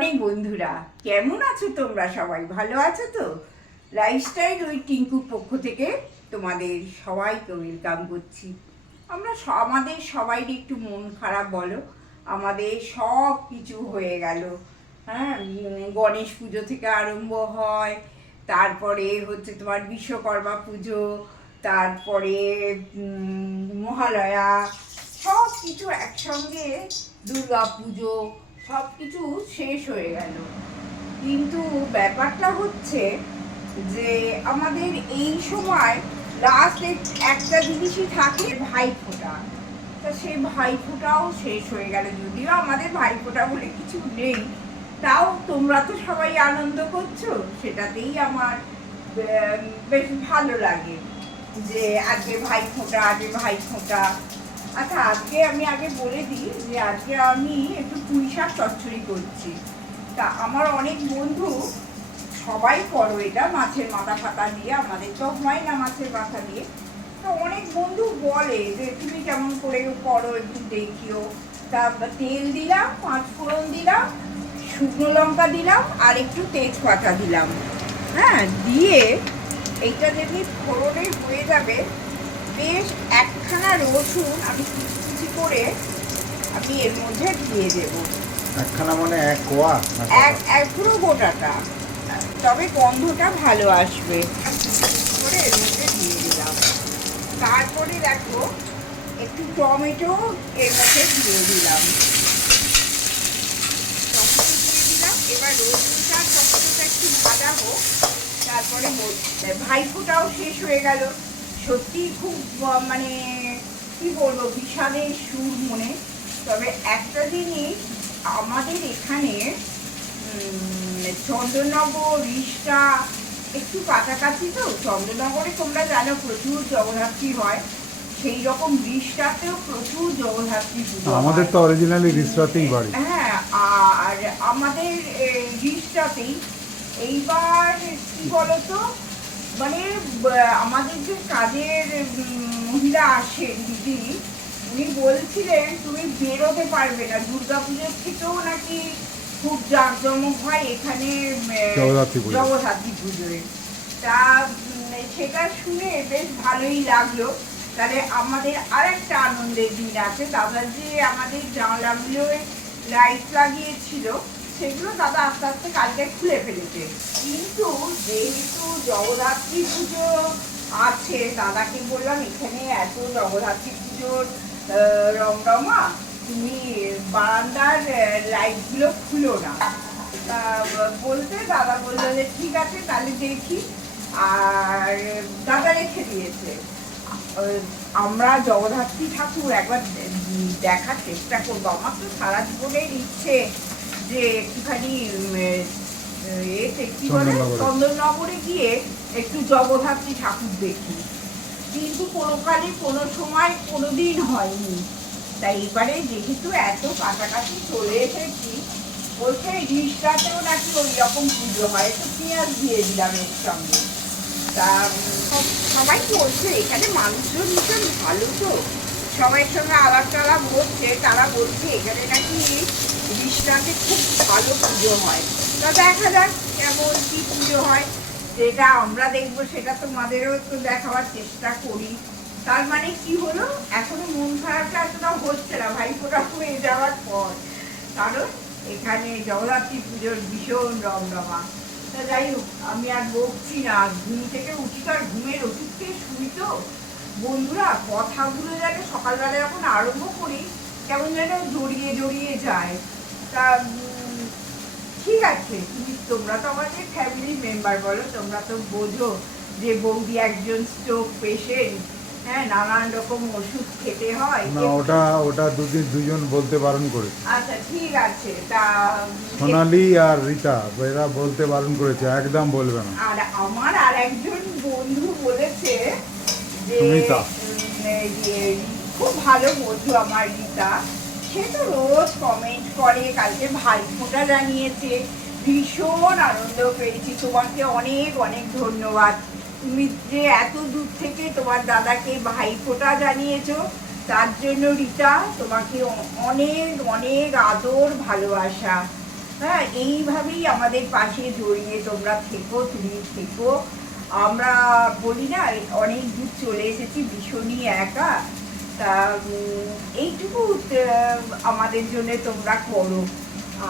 Morning বন্ধুরা। কেমন আছো তোমরা সবাই? ভালো আছো তো? লাইফস্টাইল ওই টিঙ্কুর পক্ষ থেকে তোমাদের সবাইকে ওয়েলকাম করছি। আমরা আমাদের সবাই একটু মন খারাপ বলো। আমাদের সব কিছু হয়ে গেল। হ্যাঁ গণেশ পুজো থেকে আরম্ভ হয়। তারপরে হচ্ছে তোমার বিশ্বকর্মা পুজো, তারপরে মহালয়া, সব কিছু একসঙ্গে দুর্গা পুজো সব কিছু শেষ হয়ে গেল। কিন্তু ব্যাপারটা হচ্ছে যে আমাদের এই সময় লাস্ট একটা জিনিসই থাকে, ভাইফোঁটা। তা সেই ভাইফোঁটাও শেষ হয়ে গেল। যদিও আমাদের ভাইফোঁটা বলে কিছু নেই, তাও তোমরা তো সবাই আনন্দ করছ, সেটাতেই আমার বেশ ভালো লাগে যে আজকে ভাই ফোঁটা আজকে ভাই ফোঁটা আচ্ছা আজকে আমি আগে বলে দিই যে আজকে আমি একটু পুঁই শাক চচ্চড়ি করছি। তা আমার অনেক বন্ধু সবাই করো এটা, মাছের মাথা ফাতা দিয়ে, আমাদের তো হয় না মাছের মাথা দিয়ে। তো অনেক বন্ধু বলে যে তুমি কেমন করে করো একটু দেখিও। তা তেল দিলাম, পাঁচ ফোড়ন দিলাম, শুকনো লঙ্কা দিলাম, আর একটু তেজপাতা দিলাম। হ্যাঁ দিয়ে এইটা যদি ফোড়নে হয়ে যাবে বেশ একখানা রসুন আমি কুচি কুচি করে আমি এর মধ্যে দিয়ে দেবো। একখানা মানে এক কোয়া এক এক পুরো গোটাটা। তবে গন্ধটা ভালো আসবে। করে এর মধ্যে দিয়ে দিলাম। তারপরে দেখো একটু টমেটো এর মধ্যে দিয়ে দিলাম। টমেটো দিয়ে দিলাম। এবার রসুনটা টমেটোটা একটু ভাজা হোক তারপরে ভাইফোঁটাও শেষ হয়ে গেল। সত্যি খুব মানে কি বলব বিষাদের সুর মনে। তবে একটা জিনিস আমাদের এখানে উম, চন্দননগর রিষ্টা একটু কাছাকাছি তো চন্দননগরে তোমরা জানো প্রচুর জগদ্ধাত্রী হয়। সেই রকম রিষ্টাতেও প্রচুর জগদ্ধাত্রী পুজো আমাদের তো অরিজিনালি রিসরাতেই বাড়ি। হ্যাঁ আর আমাদের রিস্টাতেই এইবার কি বলতো মানে আমাদের যে কাজের মহিলা আসেন দিদি উনি বলছিলেন তুমি বেরোতে পারবে না। দুর্গাপুজোর থেকেও নাকি খুব জাঁকজমক হয় এখানে জগদ্ধাত্রী পুজোয়। তা সেটা শুনে বেশ ভালোই লাগল। তাহলে আমাদের আর একটা আনন্দের দিন আছে। দাদা যে আমাদের জানলাগুলোয় লাইট লাগিয়েছিল। সেগুলো দাদা আস্তে আস্তে কালকে খুলে ফেলেছে। কিন্তু যেহেতু জগদ্ধাত্রী পুজো আছে, দাদাকে বললাম, এখানে এত জগদ্ধাত্রী পুজোর রমরমা, তুমি বারান্দার লাইটগুলো খুলো না। বলতে দাদা বলল যে, ঠিক আছে, তাহলে দেখি। আর দাদা রেখে দিয়েছে। আমরা জগদ্ধাত্রী ঠাকুর একবার দেখার চেষ্টা করব। আমার তো সারা জীবনের ইচ্ছে। যে একটুখানি এতে কি বলে? চন্দননগরে। গিয়ে একটু জগদ্ধাত্রী ঠাকুর দেখি। কিন্তু কোনোকালে কোনো সময় কোনো দিন হয়নি। তাই এবারে যেহেতু এত কাছাকাছি চলে এসেছি বলছে রিস্টাতেও নাকি ওই রকম পুজো হয়। একটু পেঁয়াজ দিয়ে দিলাম এর সঙ্গে। তা সবাই বলছে এখানে মানুষজন ভীষণ ভালো তো। সবাই সঙ্গে আলাপ টালাপ হচ্ছে। তারা বলছে এখানে নাকি রিস্টাতে খুব ভালো পুজো হয়। তা দেখা যাক কেমন কি পুজো হয়। যেটা আমরা দেখব, সেটা তোমাদেরও একটু দেখাবার চেষ্টা করি। তার মানে কি হলো? এখনও মন খারাপটা এতটা হচ্ছে না ভাইফোঁটা হয়ে যাওয়ার পর। কারণ এখানে জগদ্ধাত্রী পুজোর ভীষণ রমরমা। তা যাই হোক, আমি আর বকছি না। ঘুম থেকে উঠি তো, আর ঘুমের ওষুধ খেয়ে শুই তো। বন্ধুরা, কথাগুলো যেন সকালবেলা যখন আরম্ভ করি, কেমন যেন জড়িয়ে জড়িয়ে যায়। তা ঠিক আছে। তুমি তোমরা তো আমাদের ফ্যামিলি মেম্বার বলো তোমরা তো বোঝো যে বৌদি একজন স্ট্রোক পেশেন্ট হ্যাঁ নানান রকম ওষুধ খেতে হয়। না ওটা ওটা দুদিন দুজন বলতে বারণ করে আচ্ছা ঠিক আছে। তা সোনালি আর রীতা এরা বলতে বারণ করেছে একদম বলবে না। আর আমার আর একজন বন্ধু বলেছে যে খুব ভালো বন্ধু আমার রীতা। সে তো রোজ কমেন্ট করে। কালকে ভাইফোঁটা জানিয়েছে। ভীষণ আনন্দ পেয়েছি। তোমাকে অনেক অনেক ধন্যবাদ। তুমি যে এত দূর থেকে তোমার দাদাকে ভাইফোঁটা জানিয়েছো, তার জন্য রীতা, তোমাকে অনেক অনেক আদর, ভালোবাসা। হ্যাঁ এইভাবেই আমাদের পাশে জড়িয়ে তোমরা থেকো, তুমি থেকো। আমরা বলি না, অনেক দূর চলে এসেছি, ভীষণই একা। তা আমাদের জন্য তোমরা করো।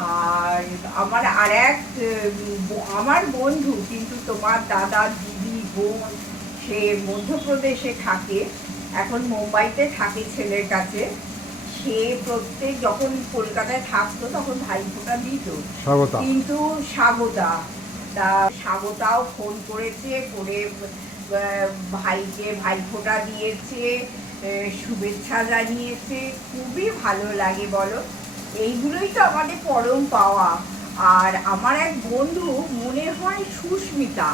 আর আমার আর এক আমার বন্ধু কিন্তু তোমার দাদা দিদি বোন সে মধ্যপ্রদেশে থাকে এখন মুম্বাইতে থাকে ছেলের কাছে। সে প্রত্যেক যখন কলকাতায় থাকতো তখন ভাইফোঁটা দিত। কিন্তু স্বাগতা তা স্বাগতাও ফোন করেছে করে ভাইকে ভাইফোঁটা দিয়েছে শুভেচ্ছা জানিয়েছে। খুবই ভালো লাগে বলো। এইগুলোই তো আমাদের পরম পাওয়া। আর আমার এক বন্ধু, মনে হয় সুস্মিতা,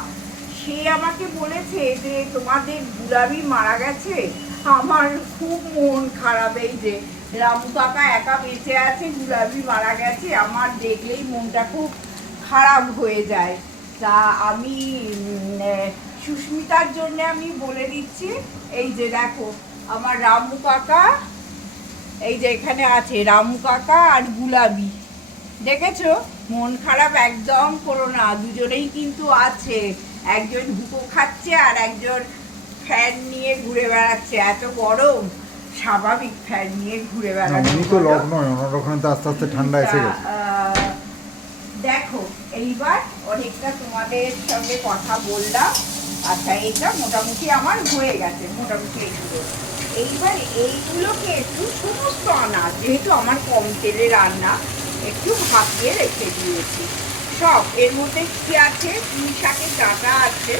সে আমাকে বলেছে যে, তোমাদের গুলাবি মারা গেছে? আমার খুব মন খারাপ এই যে, রামু কাকা একা বেঁচে আছে গুলাবি মারা গেছে। আমার দেখলেই মনটা খুব খারাপ হয়ে যায়। তা আমি সুস্মিতার জন্য আমি বলে দিচ্ছি, এই যে দেখো আমার রামু কাকা এই যে এখানে আছে রামু কাকা আর গুলাবি। দেখেছ? মন খারাপ একদম করো না দুজনেই কিন্তু আছে। একজন হুকো খাচ্ছে আর একজন ফ্যান নিয়ে ঘুরে বেড়াচ্ছে এত গরম। স্বাভাবিক ফ্যান নিয়ে ঘুরে বেড়াচ্ছে উনি তো লক নয় ওনার ওখানে তো আস্তে আস্তে ঠান্ডা এসে গেছে। আহ, দেখো এইবার অনেকটা তোমাদের সঙ্গে কথা বললাম। আচ্ছা এটা মোটামুটি আমার হয়ে গেছে মোটামুটি এইগুলো এইবার এইগুলোকে একটু সমস্ত আনাজ যেহেতু আমার কম তেলে রান্না, একটু ভাপিয়ে রেখে দিয়েছি। সব, এর মধ্যে কি আছে? পুঁই শাকের ডাঁটা আছে,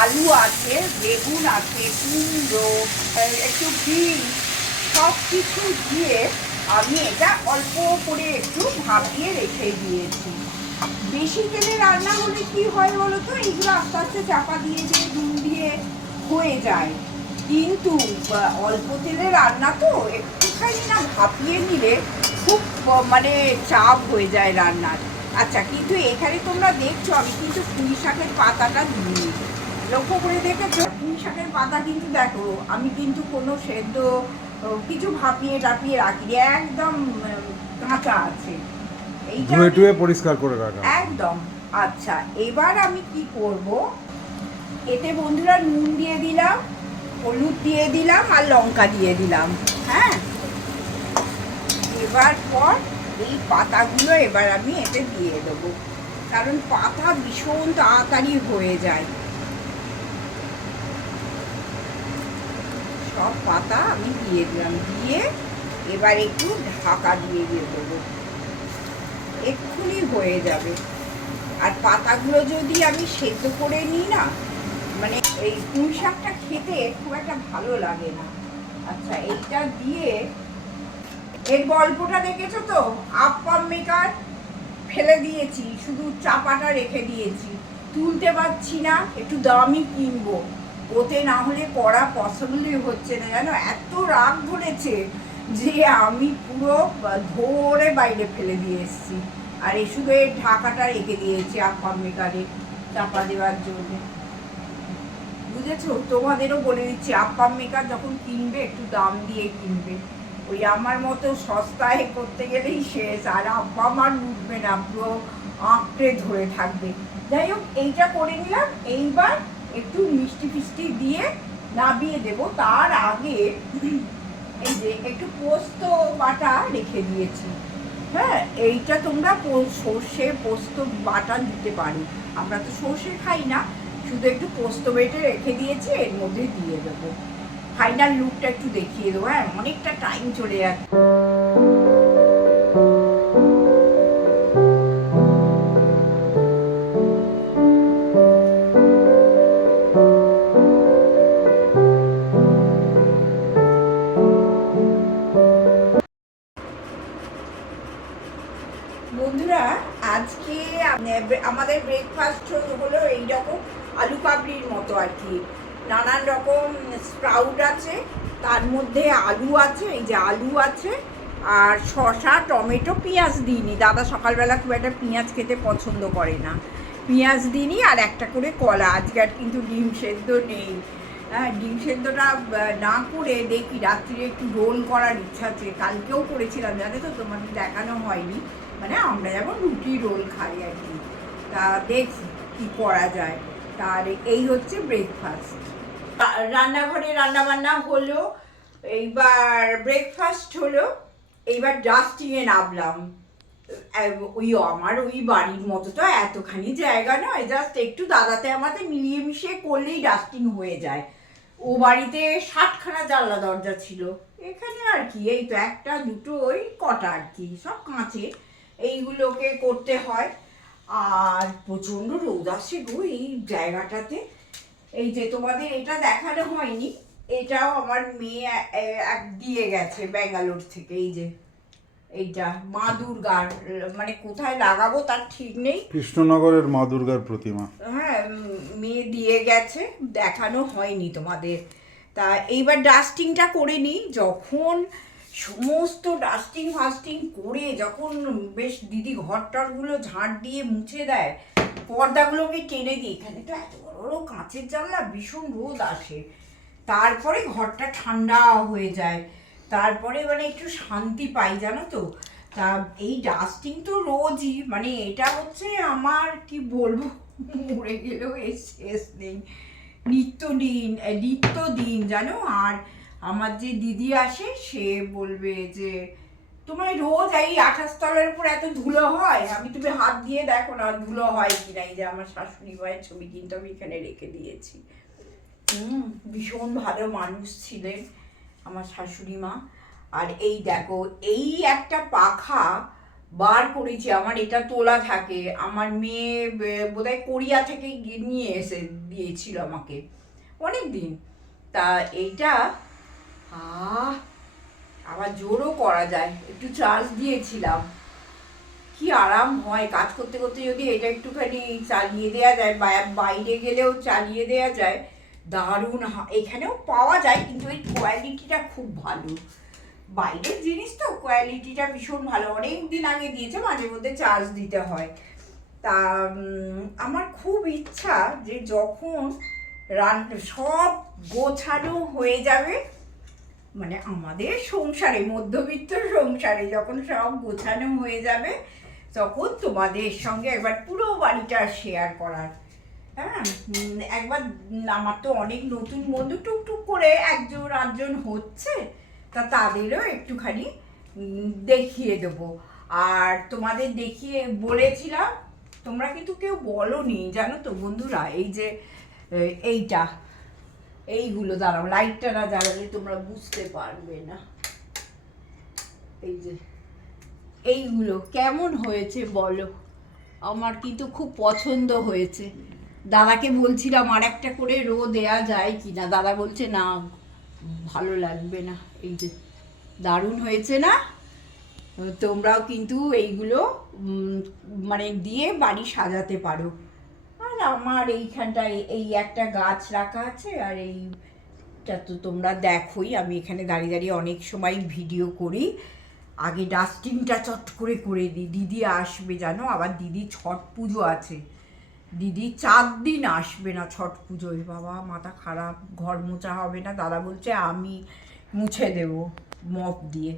আলু আছে, বেগুন আছে, কুমড়ো একটু বিন, সব কিছু দিয়ে আমি এটা অল্প করে একটু ভাপিয়ে রেখে দিয়েছি। বেশি তেলে রান্না হলে কি হয় বলো তো? এইগুলো আস্তে আস্তে চাপা দিয়ে দিয়ে, নুন দিয়ে হয়ে যায়। কিন্তু অল্প তেলে রান্না তো একটুখানি না ভাপিয়ে নিলে খুব মানে চাপ হয়ে যায় রান্নার। আচ্ছা কিন্তু এখানে তোমরা দেখছ আমি কিন্তু পুঁই শাকের পাতাটা দিইনি। লক্ষ্য করে দেখেছ? পুঁই শাকের পাতা কিন্তু দেখো আমি কিন্তু কোনো সেদ্ধ কিছু ভাপিয়ে টাপিয়ে রাখিনি একদম কাঁচা আছে। এইটা ধুয়ে পরিষ্কার করে রাখা। একদম। আচ্ছা এবার আমি কি করব? এতে বন্ধুরা নুন দিয়ে দিলাম। হলুদ দিয়ে দিলাম আর লঙ্কা দিয়ে দিলাম হ্যাঁ? এবার পর এই পাতাগুলো এবার আমি এতে দিয়ে দেবো, কারণ পাতা ভীষণ তাড়াতাড়ি হয়ে যায়। সব পাতা আমি দিয়ে দিলাম, দিয়ে এবার একটু ঢাকা দিয়ে দিয়ে দেবো। এক্ষুনি হয়ে যাবে। আর পাতাগুলো যদি আমি সেদ্ধ করে নিই না মানে এই পুঁই শাকটা খেতে খুব একটা ভালো লাগে না। আচ্ছা এইটা দিয়ে এর গল্পটা দেখেছ তো? আপ্পাম মেকার ফেলে দিয়েছি, শুধু চাপাটা রেখে দিয়েছি। তুলতে পারছি না, একটু দামি কিনবো। ওতে না হলে করা পসিবলই হচ্ছে না, জানো? এত রাগ ধরেছে যে আমি পুরো ধরে বাইরে ফেলে দিয়ে এসেছি। আর এই শুধু এর ঢাকাটা রেখে দিয়েছি আপ্পাম মেকারে চাপা দেওয়ার জন্য। বুঝেছ তোমাদেরও বলে দিচ্ছি আপ্পাম মেকার যখন কিনবে, একটু দাম দিয়ে কিনবে। ওই আমার মতো সস্তায় করতে গেলেই শেষ, আর আব্বা আমার লুটবে না, পুরো আঁকড়ে ধরে থাকবে। যাই হোক, এইটা করে নিলাম, এইবার একটু মিষ্টি ফিষ্টি দিয়ে নাবিয়ে দেব। তার আগে এই যে একটু পোস্ত বাটা রেখে দিয়েছি। হ্যাঁ এইটা তোমরা সর্ষে পোস্ত বাটা দিতে পারো। আমরা তো সর্ষে খাই না। শুধু একটু পোস্ত বেটে রেখে দিয়েছি, এর মধ্যে দিয়ে দেবো। ফাইনাল লুকটা একটু দেখিয়ে দেবো হ্যাঁ? অনেকটা টাইম চলে যাচ্ছে। যে আলু আছে আর শসা, টমেটো, পেঁয়াজ দিইনি। দাদা সকালবেলা খুব একটা পেঁয়াজ খেতে পছন্দ করে না। পেঁয়াজ দিইনি আর একটা করে কলা। আজকে আর কিন্তু ডিম সেদ্ধ নেই। হ্যাঁ ডিম সেদ্ধটা না করে দেখি। রাত্রিরে একটু রোল করার ইচ্ছা আছে। কালকেও করেছিলাম, জানো তো? তোমাকে দেখানো হয়নি। মানে আমরা যেমন রুটি রোল খাই আর কি। তা দেখি কি করা যায়। তার এই হচ্ছে ব্রেকফাস্ট রান্নাঘরে রান্না বান্না হলো। এইবার ব্রেকফাস্ট হলো, এইবার ডাস্টিংয়ে নামলাম। ওই আমার ওই বাড়ির মতো তো এতখানি জায়গা নয় জাস্ট একটু দাদাতে আমাদের মিলিয়ে মিশিয়ে করলেই ডাস্টিং হয়ে যায়। ও বাড়িতে ষাটখানা জানলা দরজা ছিল। এখানে আর কি, এই তো একটা, দুটো, ওই কটা আর কি, সব কাঁচে। এইগুলোকে করতে হয়। আর প্রচণ্ড রোদ আসে গো এই জায়গাটাতে। এই যে তোমাদের এটা দেখানো হয়নি এটাও আমার মেয়ে এক দিয়ে গেছে ব্যাঙ্গালোর থেকে এই যে এইটা মা দুর্গার মানে কোথায় লাগাবো তার ঠিক নেই। কৃষ্ণনগরের মা দুর্গার প্রতিমা। হ্যাঁ মেয়ে দিয়ে গেছে দেখানো হয়নি তোমাদের। তা এইবার ডাস্টিংটা করে নিই যখন সমস্ত ডাস্টিং ফাস্টিং করে যখন বেশ দিদি ঘরটরগুলো ঝাঁট দিয়ে মুছে দেয় পর্দাগুলোকে টেনে দিই। এখানে তো এত বড় বড় কাঁচের জানলা ভীষণ রোদ আসে। তারপরে ঘরটা ঠান্ডা হয়ে যায়। তারপরে মানে একটু শান্তি পাই, জানো তো? তা এই ডাস্টিং তো রোজই মানে এটা হচ্ছে আমার, কি বলব? মরে গেলেও এর শেষ নেই। নিত্যদিন নিত্যদিন, জানো? আর আমার যে দিদি আসে, সে বলবে যে, তোমার রোজ এই আঠাশ তলার উপর এত ধুলো হয়? আমি তুমি হাত দিয়ে দেখো না ধুলো হয় কিনা? এই যে আমার শাশুড়ি মায়ের ছবি কিন্তু আমি এখানে রেখে দিয়েছি। হুম, ভীষণ ভালো মানুষ ছিলেন আমার শাশুড়ি মা। আর এই দেখো, এই একটা পাখা বার করেছি, আমার এটা তোলা থাকে। আমার মেয়ে বোধহয় কোরিয়া থেকে নিয়ে এসে দিয়েছিল আমাকে। অনেক দিন তা এইটা আবার জোরও করা যায়। একটু চার্জ দিয়েছিলাম। কি আরাম হয়, কাজ করতে করতে যদি এটা একটুখানি চালিয়ে দেওয়া যায় বাইরে গেলেও চালিয়ে দেওয়া যায়। দারুণ এখানেও পাওয়া যায়, কিন্তু এর কোয়ালিটিটা খুব ভালো। বাইরের জিনিস তো কোয়ালিটিটা ভীষণ ভালো। অনেক দিন আগে দিয়েছে, মাঝে মধ্যে চার্জ দিতে হয়। তা আমার খুব ইচ্ছা যে যখন রান, সব গোছানো হয়ে যাবে মানে আমাদের সংসারে, মধ্যবিত্ত সংসারে যখন সব গোছানো হয়ে যাবে, তখন তোমাদের সঙ্গে একবার পুরো বাড়িটা শেয়ার করার হ্যাঁ একবার আমার তো অনেক নতুন বন্ধু টুকটুক করে একজন আটজন হচ্ছে, তা তাদেরও একটুখানি দেখিয়ে দেবো। আর তোমাদের দেখিয়ে বলেছিলাম, তোমরা কিন্তু কেউ বলনি, জানো তো বন্ধুরা, এই যে এইটা, এইগুলো দাঁড়াও লাইটটা না দাঁড়ালে তোমরা বুঝতে পারবে না। এই যে, এইগুলো কেমন হয়েছে বলো? আমার কিন্তু খুব পছন্দ হয়েছে। দাদাকে বলছিলাম আর একটা করে রো দেয়া যায় কি না দাদা বলছে, না, ভালো লাগবে না। এই যে, দারুণ হয়েছে না? তোমরাও কিন্তু এইগুলো মানে দিয়ে বাড়ি সাজাতে পারো। আর আমার এইখানটায় এই একটা গাছ রাখা আছে, আর এইটা তো তোমরা দেখোই, আমি এখানে দাঁড়িয়ে দাঁড়িয়ে অনেক সময় ভিডিও করি। আগে ডাস্টিংটা চট করে করে দিই দিদি আসবে জানো? আবার দিদি ছট পুজো আছে। দিদি, চার দিন আসবে না ছট পুজোয়, বাবা, মাথা খারাপ, ঘর মোছা হবে না। দাদা বলছে, আমি মুছে দেবো মপ দিয়ে।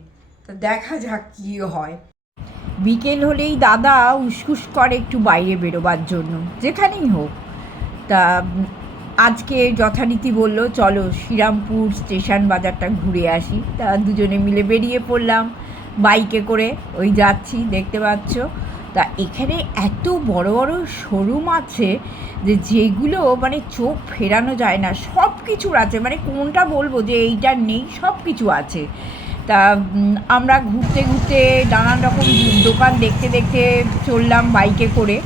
তো দেখা যাক কী হয়। বিকেল হলেই দাদা উসকুস করে একটু বাইরে বেরোবার জন্য, যেখানেই হোক। তা আজকে যথারীতি বলল, চলো শ্রীরামপুর স্টেশন বাজারটা ঘুরে আসি। তা দুজনে মিলে বেরিয়ে পড়লাম বাইকে করে। ওই যাচ্ছি, দেখতে পাচ্ছ। তা এখানে এত বড় বড় শোরুম আছে যে যেগুলো মানে চোখ ফেরানো যায় না সব কিছুর আছে। মানে কোনটা বলব যে এইটা নেই সব কিছু আছে। তা আমরা ঘুরতে ঘুরতে নানান রকম দোকান দেখতে দেখতে চললাম বাইকে করে।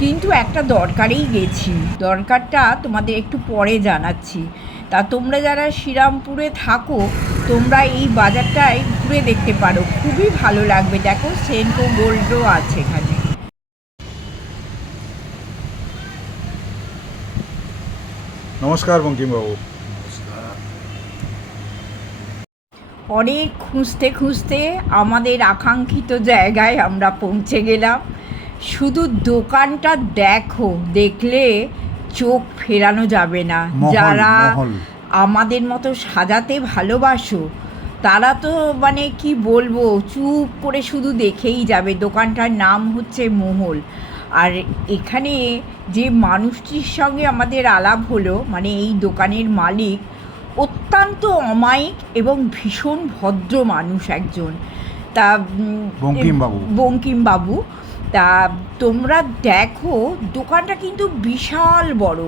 কিন্তু একটা দরকারেই গেছি। দরকারটা তোমাদের একটু পরে জানাচ্ছি। তা তোমরা যারা শ্রীরামপুরে থাকো তোমরা এই বাজারটায় ঘুরে দেখতে পারো। খুবই ভালো লাগবে। দেখো সেন্টো গোল্ডও আছে এখানে। নমস্কার বঙ্কিমবাবু। অনেক খুঁজতে খুঁজতে আমাদের আকাঙ্ক্ষিত জায়গায় আমরা পৌঁছে গেলাম। শুধু দোকানটা দেখো দেখলে চোখ ফেরানো যাবে না। যারা আমাদের মতো সাজাতে ভালোবাসো তারা তো মানে কি বলব চুপ করে শুধু দেখেই যাবে। দোকানটার নাম হচ্ছে মোহল। আর এখানে যে মানুষটির সঙ্গে আমাদের আলাপ হলো মানে এই দোকানের মালিক অত্যন্ত অমায়িক এবং ভীষণ ভদ্র মানুষ একজন। তা বঙ্কিমবাবু। বঙ্কিমবাবু। তা তোমরা দেখো, দোকানটা কিন্তু বিশাল বড়।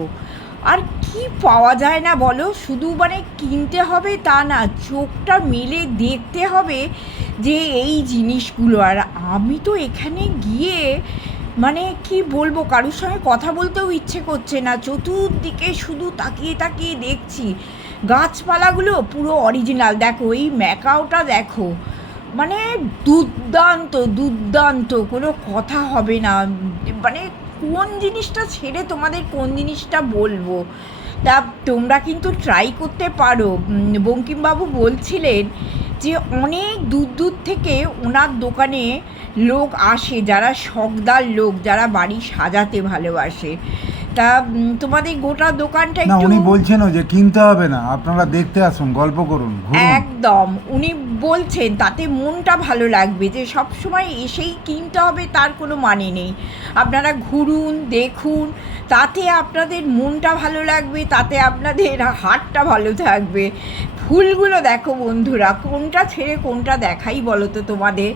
আর কি পাওয়া যায় না বলো? শুধু মানে কিনতে হবে তা না, চোখটা মেলে দেখতে হবে যে এই জিনিসগুলো। আর আমি তো এখানে গিয়ে মানে কি বলব, কারোর সঙ্গে কথা বলতেও ইচ্ছে করছে না। চতুর্দিকে শুধু তাকিয়ে তাকিয়ে দেখছি। গাছপালাগুলো পুরো অরিজিনাল দেখো, এই ম্যাকাওটা দেখো। মানে দুর্দান্ত দুর্দান্ত, কোনো কথা হবে না। মানে কোন জিনিসটা ছেড়ে তোমাদের কোন জিনিসটা বলব? তা তোমরা কিন্তু ট্রাই করতে পারো। বঙ্কিমবাবু বলছিলেন যে অনেক দূর দূর থেকে ওনার দোকানে লোক আসে, যারা শখদার লোক, যারা বাড়ি সাজাতে ভালোবাসে। তা তোমাদের গোটা দোকানটা না একটু উনি বলছেনও যে কিনতে হবে না আপনারা দেখতে আসুন গল্প করুন ঘুরুন। একদম উনি বলছেন তাতে মনটা ভালো লাগবে যে সব সময় এসেই কিনতে হবে তার কোনো মানে নেই। আপনারা ঘুরুন দেখুন তাতে আপনাদের মনটা ভালো লাগবে তাতে আপনাদের হাটটা ভালো থাকবে। ফুলগুলো দেখো বন্ধুরা কোনটা ছেড়ে কোনটা দেখাই বলো তো তোমাদের?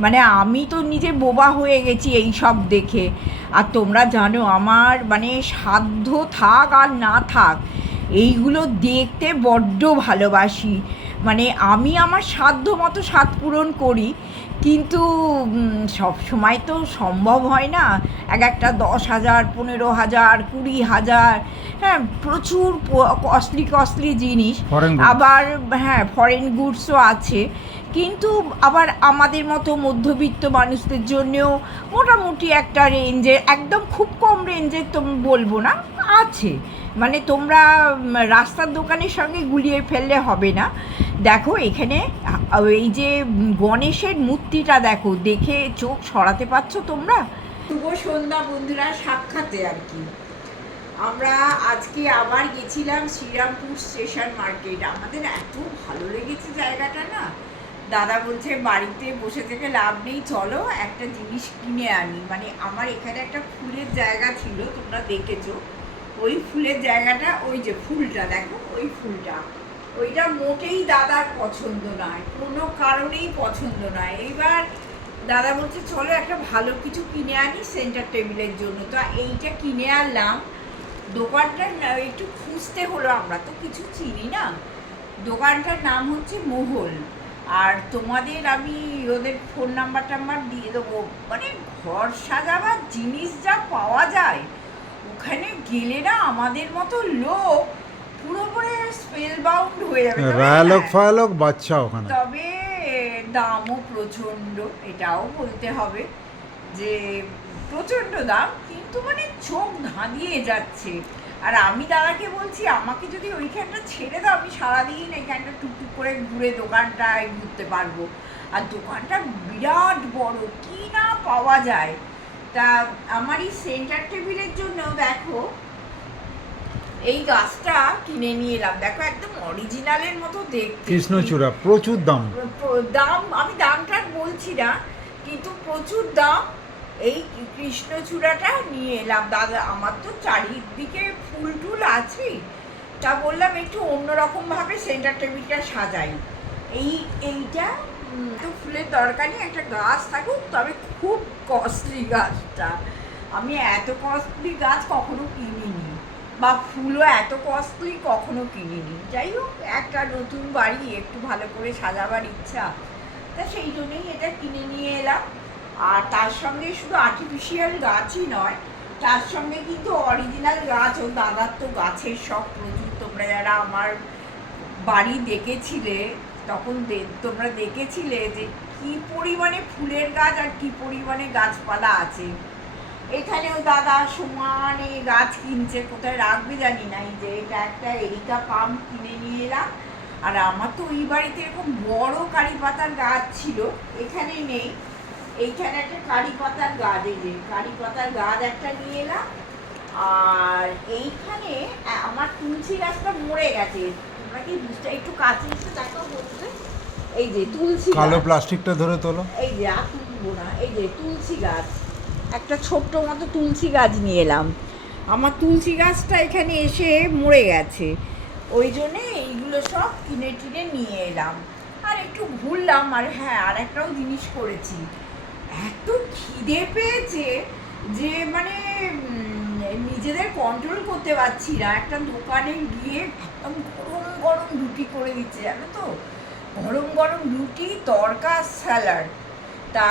মানে আমি তো নিজে বোবা হয়ে গেছি এই সব দেখে। আর তোমরা জানো, আমার মানে সাধ্য থাক আর না থাক, এইগুলো দেখতে বড্ড ভালোবাসি। মানে আমি আমার সাধ্য মতো স্বাদ পূরণ করি কিন্তু সব সময় তো সম্ভব হয় না। এক একটা দশ হাজার পনেরো হাজার কুড়ি হাজার হ্যাঁ প্রচুর কস্টলি কস্টলি জিনিস। আবার হ্যাঁ ফরেন গুডসও আছে। কিন্তু আবার আমাদের মতো মধ্যবিত্ত মানুষদের জন্যেও মোটামুটি একটা রেঞ্জে একদম খুব কম রেঞ্জের তো বলব না আছে। মানে তোমরা রাস্তার দোকানের সঙ্গে গুলিয়ে ফেললে হবে না। দেখো, এখানে এই যে গণেশের মূর্তিটা দেখো, দেখে চোখ সরাতে পারছ তোমরা? শুভ সন্ধ্যা বন্ধুরা, সাক্ষাতে আর কি। আমরা আজকে আবার গেছিলাম শ্রীরামপুর স্টেশন মার্কেট। আমাদের এত ভালো লেগেছে জায়গাটা না। দাদা বলছে, বাড়িতে বসে থেকে লাভ নেই, চলো একটা জিনিস কিনে আনি। মানে আমার এখানে একটা ফুলের জায়গা ছিল, তোমরা দেখেছ। ওই ফুলের জায়গাটা, ওই যে ফুলটা, দেখো, ওই ফুলটা। ওইটা মোটেই দাদার পছন্দ নয়, কোনো কারণেই পছন্দ নয়। এইবার দাদা বলছে, চলো একটা ভালো কিছু কিনে আনি সেন্টার টেবিলের জন্য। তো এইটা কিনে আনলাম। দোকানটার একটু খুঁজতে হলো আমরা, তো কিছু চিনি না। দোকানটার নাম হচ্ছে মোহল। আর তোমাদের আমি ওদের ফোন নাম্বার টাম্বার দিয়ে দেবো। মানে ঘর সাজাবার জিনিস যা পাওয়া যায়, ওখানে গেলে না আমাদের মতো লোক পুরোপুরি স্পেল বাউন্ড হয়ে যাবে রায়ালোক হ্যাঁ, বাচ্চা ওখানে। তবে দামও প্রচণ্ড এটাও বলতে হবে যে প্রচণ্ড দাম কিন্তু মানে চোখ ধাঁধিয়ে যাচ্ছে। আর আমি দাদাকে বলছি আমাকে যদি ওইখানটা ছেড়ে দাও আমি সারাদিন এইখানটা টুকটুক করে ঘুরে দোকানটায় ঘুরতে পারব। আর দোকানটা বিরাট বড় কি না পাওয়া যায়। তা আমার এই সেন্টার টেবিলের জন্য দেখো এই গাছটা কিনে নিয়ে এলাম। দেখো একদম অরিজিনালের মতো দেখতে। কৃষ্ণচূড়া প্রচুর দাম। দাম আমি দামটা বলছি না কিন্তু প্রচুর দাম এই কৃষ্ণচূড়াটা নিয়ে এলাম। দাদা আমার তো চারিদিকে ফুল টুল আছে তা বললাম একটু অন্যরকম ভাবে সেন্টার টেবিলটা সাজাই। এই এইটা তো ফুলের দরকার নেই একটা গাছ থাকুক তবে খুব কস্টলি গাছটা। আমি এত কস্টলি গাছ কখনো কিনিনি। বা ফুলও এত কস্টলি কখনো কিনিনি। যাই হোক, একটা নতুন বাড়ি, একটু ভালো করে সাজাবার ইচ্ছা। তা সেই জন্যই এটা কিনে নিয়ে এলাম। আর তার সঙ্গে শুধু আর্টিফিশিয়াল গাছই নয়, তার সঙ্গে কিন্তু অরিজিনাল গাছ ও দাদার তো গাছের সব প্রচুর। তোমরা যারা আমার বাড়ি দেখেছিলে, তখন তোমরা দেখেছিলে যে কি পরিমাণে ফুলের গাছ আর কি পরিমাণে গাছপালা আছে। এখানেও দাদা সমানে গাছ কিনছে কোথায় রাখবে জানি না এই যে এটা একটা এরিকা পাম কিনে নিয়ে এলাম। আর আমার তো ওই বাড়িতে এরকম বড় কারি পাতার গাছ ছিল এখানে নেই। এইখানে একটা কারি পাতার গাছ এই যে কারি পাতার গাছ একটা নিয়ে এলাম। আর এইখানে আমার তুলসী গাছটা মরে গেছে। তোমরা কি বুঝতে একটু কাছে এসে দেখো বলতে এই যে তুলসী কালো প্লাস্টিকটা ধরে তোলো। এই যে আর তুলবো না। এই যে তুলসী গাছ। একটা ছোট্ট মতো তুলসী গাছ নিয়ে এলাম। আমার তুলসী গাছটা এখানে এসে মরে গেছে। ওই জন্যে এইগুলো সব কিনে টিনে নিয়ে এলাম। আর একটু ঘুরলাম, আর হ্যাঁ আর একটাও জিনিস করেছি। এত খিদে পেয়েছে যে মানে নিজেদের কন্ট্রোল করতে পারছি না। একটা দোকানে গিয়ে একদম গরম গরম রুটি করে দিচ্ছে, জানো তো? গরম গরম রুটি, তরকা স্যালাড তা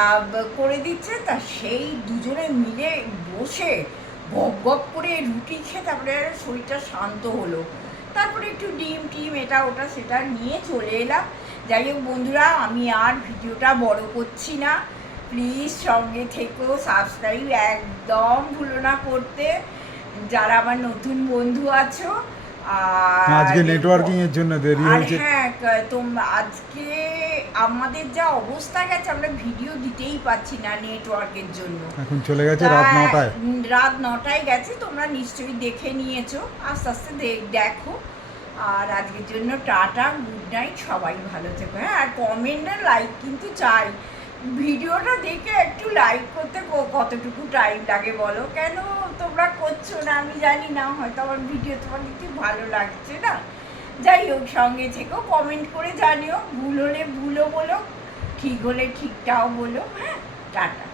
করে দিচ্ছে, তা সেই দুজনে মিলে বসে গপ গপ করে রুটি খেয়ে তারপরে শরীরটা শান্ত হলো। তারপরে একটু ডিম টিম এটা ওটা সেটা নিয়ে চলে এলাম। যাই হোক বন্ধুরা, আমি আর ভিডিওটা বড় করছি না। প্লিজ সঙ্গে থেকেও সাবস্ক্রাইব একদম ভুলো না করতে। যারা আমার নতুন বন্ধু আছো আজকে নেটওয়ার্কিং এর জন্য দেরি হয়েছে। হ্যাঁ তোমরা আজকে আমাদের যা অবস্থা গেছে আমরা ভিডিও দিতেই পাচ্ছি না নেটওয়ার্কের জন্য। এখন চলে গেছে রাত তা, নটায়। রাত নটায় গেছে তোমরা নিশ্চয়ই দেখে নিয়েছো। আস্তে আস্তে দেখো আর আজকের জন্য টাটা গুড নাইট সবাই ভালো থেকো। হ্যাঁ আর কমেন্ট আর লাইক কিন্তু চাই। ভিডিওটা দেখে একটু লাইক করতে কতটুকু টাইম লাগে বলো? কেন তোমরা করছ না? আমি জানি না, হয়তো আমার ভিডিও তোমার দেখতে ভালো লাগছে না। যাই হোক, সঙ্গে থেকেও কমেন্ট করে জানিও। ভুল হলে ভুলও বলো, ঠিক হলে ঠিকটাও বলো হ্যাঁ? টাটা।